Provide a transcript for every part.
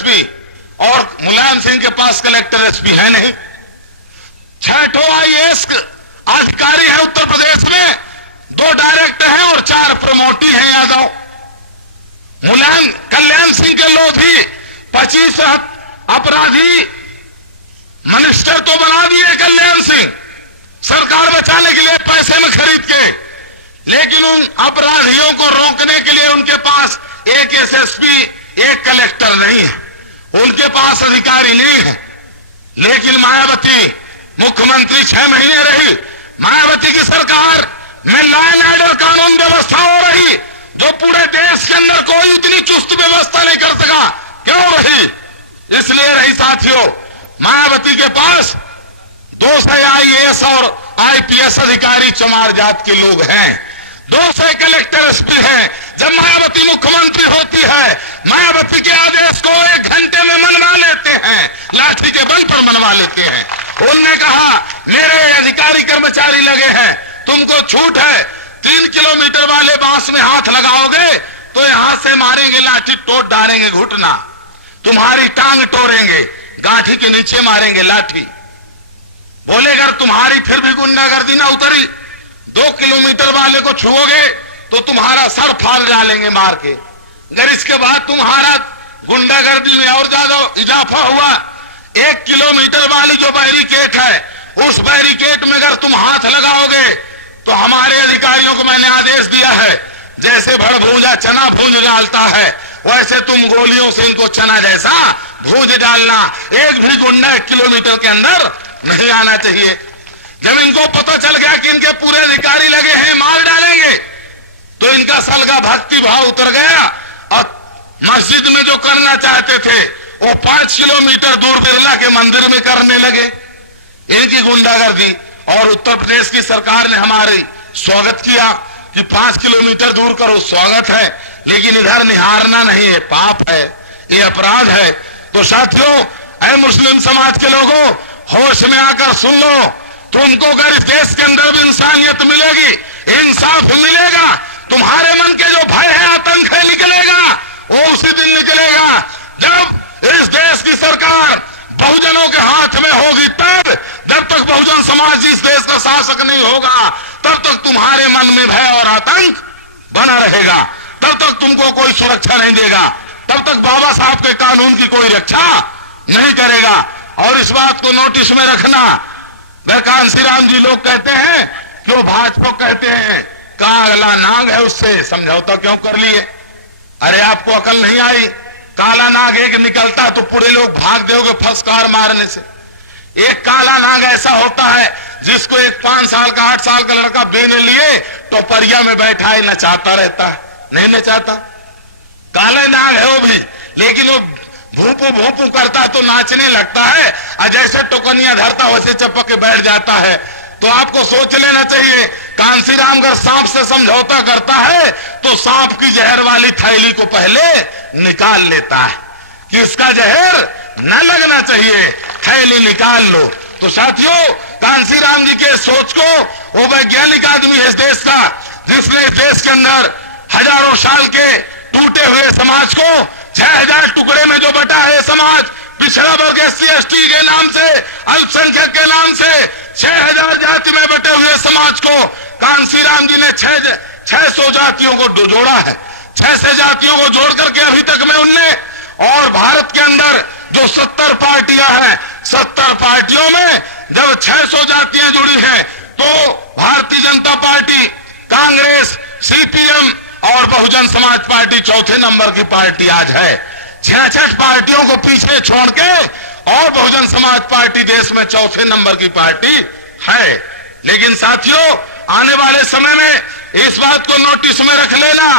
SP और मुलायम सिंह के पास collector SP है नहीं। 6 आईएएस अधिकारी हैं उत्तर प्रदेश में, 2 डायरेक्टर हैं और 4 प्रमोटी हैं यादव। मुलायम कल्याण सिंह के लोग भी 25 अपराधी मिनिस्टर तो बना दिए कल्याण सिंह, सरकार बचाने के लिए पैसे में खरीद के, लेकिन उन अपराधियों को रोकने के लिए उनके पास एक एसएसपी, एक कलेक्टर नहीं है, उनके पास अधिकारी नहीं है। लेकिन मायावती मुख्यमंत्री 6 महीने रही, मायावती की सरकार में लॉ एंड ऑर्डर कानून व्यवस्था हो रही जो पूरे देश के अंदर कोई इतनी चुस्त व्यवस्था नहीं कर सका। क्यों रही? इसलिए रही साथियों, मायावती के पास 200 आईएएस और आईपीएस अधिकारी चमार जात के लोग हैं, 200 कलेक्टर एसपी हैं। जब मायावती मुख्यमंत्री होती है, मायावती के आदेश को 1 घंटे में मनवा लेते हैं, लाठी के बल पर मनवा लेते हैं। उनने कहा मेरे अधिकारी कर्मचारी लगे हैं, तुमको छूट है, 3 किलोमीटर वाले बांस में हाथ लगाओगे तो यहां से मारेंगे, लाठी टोट डालेंगे घुटना, तुम्हारी टांग तोड़ेंगे, गांठी के नीचे मारेंगे लाठी। बोले अगर तुम्हारी फिर भी गुंडागर्दी ना उतरी, 2 किलोमीटर वाले को छुओगे तो तुम्हारा सर फाड़ डालेंगे मार के। अगर इसके बाद तुम्हारा गुंडागर्दी में और ज्यादा इजाफा हुआ, 1 किलोमीटर वाली जो बैरिकेड है, उस बैरिकेड में अगर तुम हाथ लगाओगे तो हमारे अधिकारियों को मैंने आदेश दिया है, जैसे भड़भूजा चना भूंज डालता है वैसे तुम गोलियों से इनको चना जैसा भूंज डालना। एक भी गुंडा 1 किलोमीटर के अंदर नहीं आना चाहिए। जब इनको पता चल गया कि इनके पूरे अधिकारी लगे हैं, मार डालेंगे, तो इनका सलगा भक्ति भाव उतर गया और मस्जिद में जो करना चाहते थे वो 5 किलोमीटर दूर बिरला के मंदिर में करने लगे इनकी गुंडागर्दी। और उत्तर प्रदेश की सरकार ने हमारी स्वागत किया कि 5 किलोमीटर दूर करो, स्वागत है, लेकिन इधर निहारना नहीं है, पाप है, ये अपराध है। तो साथियों, ऐ मुस्लिम समाज के लोगों, होश में आकर सुन लो, तुमको अगर इस देश के अंदर भी इंसानियत मिलेगी, इंसाफ मिलेगा, तुम्हारे मन के जो भय है, आतंक है, निकलेगा, वो उसी दिन निकलेगा जब इस देश की सरकार बहुजनों के हाथ में होगी। तब जब तक बहुजन समाज इस देश का शासक नहीं होगा, तब तक तुम्हारे मन में भय और आतंक बना रहेगा, तब तक तुमको कोई सुरक्षा नहीं देगा, तब तक बाबा साहब के कानून की कोई रक्षा नहीं करेगा। और इस बात को नोटिस में रखना, कांसीराम जी लोग कहते हैं कि वो भाजपा कहते हैं काला नाग है, उससे समझौता क्यों कर लिए? अरे आपको अकल नहीं आई? काला नाग एक निकलता तो पूरे लोग भाग दोगे फंसकार मारने से। एक काला नाग ऐसा होता है जिसको एक 5 साल का 8 साल का लड़का बेने लिए टोपरिया में बैठा है, नचाता रहता है, नहीं नचाता, काला नाग है वो भी, लेकिन वो भूपू भूपू करता है तो नाचने लगता है, और जैसे टोकनिया धरता वैसे चपक के बैठ जाता है। तो आपको सोच लेना चाहिए, कांसीराम अगर सांप से समझौता करता है तो सांप की जहर वाली थैली को पहले निकाल लेता है कि उसका जहर न लगना चाहिए, थैली निकाल लो। तो साथियों, कांसीराम जी के सोच को, वो वैज्ञानिक आदमी है इस देश का, जिसने इस देश के अंदर हजारों साल के टूटे हुए समाज को 6000 टुकड़े में जो बटा है समाज, पिछड़ा वर्ग SC ST के नाम से, अल्पसंख्यक के नाम से 6000 जाति में बटे हुए समाज को कांसीराम जी ने 600 जातियों को जोड़ा है। 600 जातियों को जोड़ करके अभी तक में उनने, और भारत के अंदर जो 70 पार्टियां हैं, 70 पार्टियों में जब 600 जातियां जुड़ी हैं तो भारतीय जनता पार्टी, कांग्रेस, CPM और बहुजन समाज पार्टी चौथे नंबर की पार्टी आज है। 66 पार्टियों को पीछे छोड़ के और बहुजन समाज पार्टी देश में चौथे नंबर की पार्टी है। लेकिन साथियों, आने वाले समय में इस बात को नोटिस में रख लेना,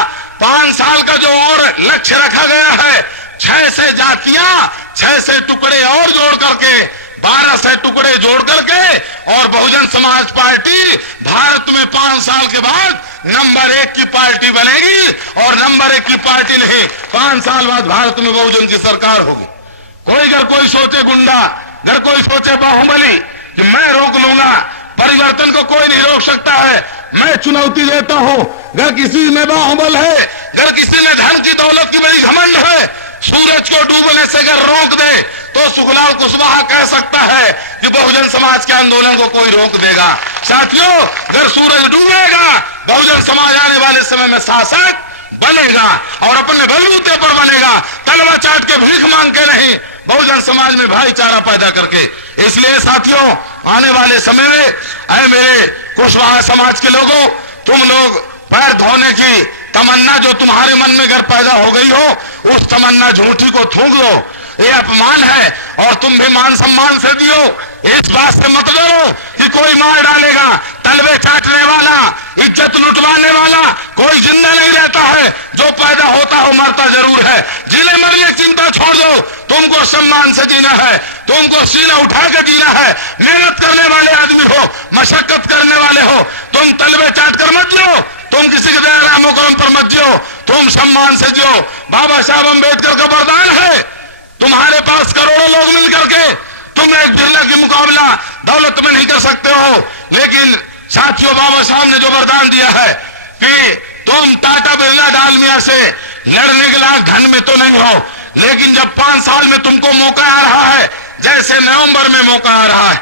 5 साल का जो और लक्ष्य रखा गया है, 6 से जातियां, 6 से टुकड़े और जोड़ करके 12 से टुकड़े जोड़ करके, और बहुजन समाज पार्टी भारत में 5 साल के बाद नंबर 1 की पार्टी बनेगी। और नंबर 1 की पार्टी नहीं, 5 साल बाद भारत में बहुजन की सरकार होगी। कोई सोचे गुंडा, अगर कोई सोचे बाहुबली कि मैं रोक लूंगा, परिवर्तन को कोई नहीं रोक सकता है। मैं चुनौती देता हूं, अगर किसी में बाहुबल है, अगर किसी में धन की दौलत की बड़ी घमंड है, सूरज को डूबने से अगर रोक दे तो सुखलाल कुशवाहा कह सकता है कि बहुजन समाज के आंदोलन को कोई रोक देगा। साथियों, अगर सूरज डूबेगा बहुजन समाज आने वाले समय में शासक बनेगा और अपने बलबूते पर बनेगा, तलवा चाट के भीख मांग के नहीं, बहुजन समाज में भाईचारा पैदा करके। इसलिए साथियों, आने वाले समय में ऐ मेरे कुशवाहा समाज के लोगों, तुम लोग पैर धोने की तमन्ना जो तुम्हारे मन में अगर पैदा हो गई हो, उस तमन्ना झूठी को थूक दो। ये अपमान है और तुम भी मान सम्मान से दियो। इस बात से मत डरो कि कोई मार डालेगा। तलवे चाटने वाला, इज्जत लुटवाने वाला कोई जिंदा नहीं रहता है। जो पैदा होता हो मरता जरूर है। जीने मरने की चिंता छोड़ दो, तुमको सम्मान से जीना है, तुमको सीना उठा के जीना है। मेहनत करने वाले आदमी हो, मशक्कत करने वाले हो, तुम तलवे चाट कर मत जियो, तुम किसी के दया मोकरम पर मत जियो, तुम सम्मान से जियो। बाबा साहब अम्बेडकर का वरदान है, तुम्हारे पास करोड़ों लोग मिलकर के तुम एक बिरला की मुकाबला दौलत में नहीं कर सकते हो। लेकिन साथियों, बाबा साहब ने जो वरदान दिया है कि तुम टाटा बिरला डालमिया से लड़ने के लायक धन में तो नहीं हो, लेकिन जब 5 साल में तुमको मौका आ रहा है, जैसे नवंबर में मौका आ रहा है,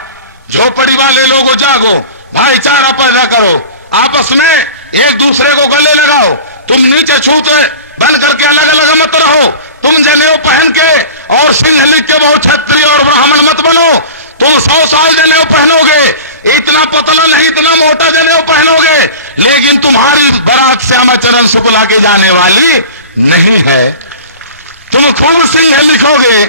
झोपड़ी वाले लोगों जागो, भाईचारा पैदा करो, आपस में एक दूसरे को गले लगाओ। तुम नीचे छूते बन करके अलग अलग मत रहो। तुम जनेऊ पहन के और सिंह लिख के बहुत क्षत्रिय और ब्राह्मण मत बनो। तुम 100 साल जनेऊ पहनोगे, इतना पतला नहीं, इतना मोटा जनेऊ पहनोगे, लेकिन तुम्हारी बारात श्यामाचरण शुक्ला के जाने वाली नहीं है। तुम खूब सिंह लिखोगे,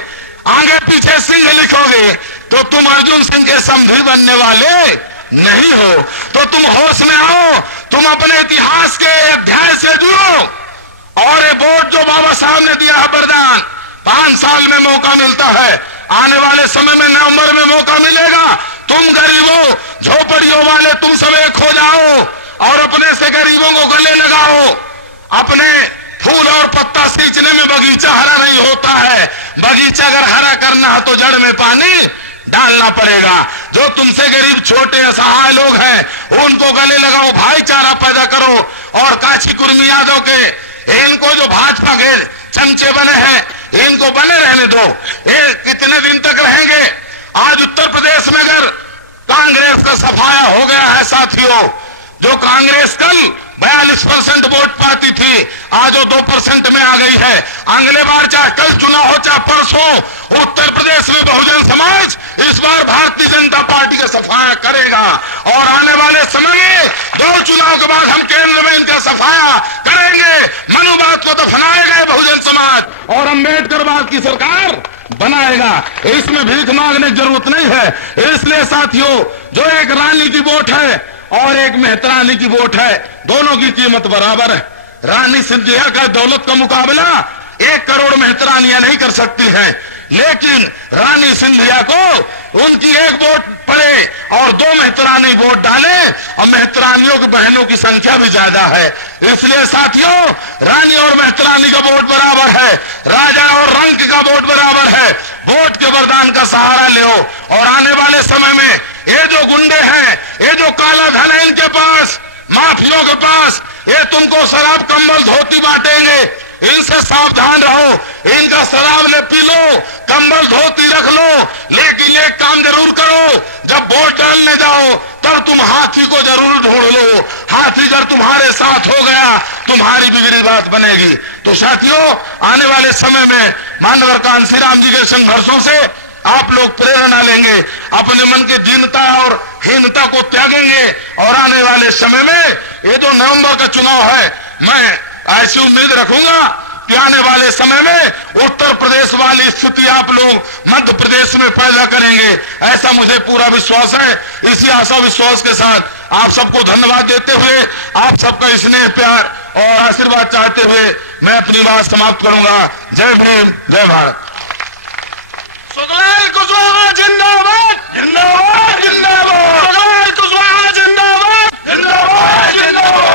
आगे पीछे सिंह लिखोगे, तो तुम अर्जुन सिंह के समधी बनने वाले नहीं हो। तो तुम होश में आओ, तुम अपने इतिहास के अध्याय से जुड़ो। और ये वोट जो बाबा साहब ने दिया है वरदान, 5 साल में मौका मिलता है, आने वाले समय में नवंबर में मौका मिलेगा। तुम गरीबों, झोपड़ियों वाले, तुम सब एक हो जाओ और अपने से गरीबों को गले लगाओ। अपने फूल और पत्ता सींचने में बगीचा हरा नहीं होता है। बगीचा अगर हरा करना है तो जड़ में पानी डालना पड़ेगा। जो तुमसे गरीब छोटे असहाय लोग हैं उनको गले लगाओ, भाईचारा पैदा करो। और काशी कुर्मी यादव के इनको जो भाजपा के चमचे बने हैं इनको बने रहने दो। ये कितने दिन तक रहेंगे? आज उत्तर प्रदेश में अगर कांग्रेस का सफाया हो गया है साथियों, जो कांग्रेस कल 42% वोट पाती थी, आज वो 2% में आ गई है। अगले बार चाहे कल चुनाव हो चाहे परसों, उत्तर प्रदेश में बहुजन समाज इस बार भारतीय जनता पार्टी का सफाया करेगा। और आने वाले समय में 2 चुनाव के बाद हम केंद्र में इनका सफाया करेंगे। मनुवाद को दफनाएगा बहुजन समाज और अम्बेडकरवाद की सरकार बनाएगा। इसमें भीख मांगने की जरूरत नहीं है। इसलिए साथियों, जो एक रानी की वोट है और एक मेहतरानी की वोट है, दोनों की कीमत बराबर है। रानी सिंधिया का दौलत का मुकाबला 1 करोड़ मेहतरानियां नहीं कर सकती हैं, लेकिन रानी सिंधिया को उनकी 1 वोट पड़े और 2 मेहतरानी वोट डाले, और मेहतरानियों की बहनों की संख्या भी ज्यादा है। इसलिए साथियों, रानी और मेहतरानी का वोट बराबर है, राजा और रंक का वोट बराबर है। वोट के वरदान का सहारा लो और आने वाले समय में ये जो गुंडे हैं, ये जो काला धन है इनके पास, माफियों के पास, ये तुमको शराब कंबल धोती बांटेंगे। इनसे सावधान रहो। इनका शराब ले पी लो, कंबल धोती रख लो, लेकिन एक काम जरूर करो, जब वोट डालने जाओ तब तुम हाथी को जरूर ढूंढ लो। हाथी जब तुम्हारे साथ हो गया, तुम्हारी बिगड़ी बात बनेगी। तो साथियों, आने वाले समय में मानवर कांशीराम जी के संघर्षों से आप लोग प्रेरणा लेंगे, अपने मन की दीनता और हीनता को त्यागेंगे। और आने वाले समय में ये जो नवंबर का चुनाव है, मैं ऐसी उम्मीद रखूंगा कि आने वाले समय में उत्तर प्रदेश वाली स्थिति आप लोग मध्य प्रदेश में पैदा करेंगे, ऐसा मुझे पूरा विश्वास है। इसी आशा विश्वास के साथ आप सबको धन्यवाद देते हुए, आप सबका स्नेह प्यार और आशीर्वाद चाहते हुए मैं अपनी बात समाप्त करूंगा। जय भीम, जय भारत। सुखलाल कुशवाहा जिंदाबाद, जिंदाबाद, जिंदाबाद। सुखलाल कुशवाहा जिंदाबाद, जिंदाबाद, जिंदाबाद।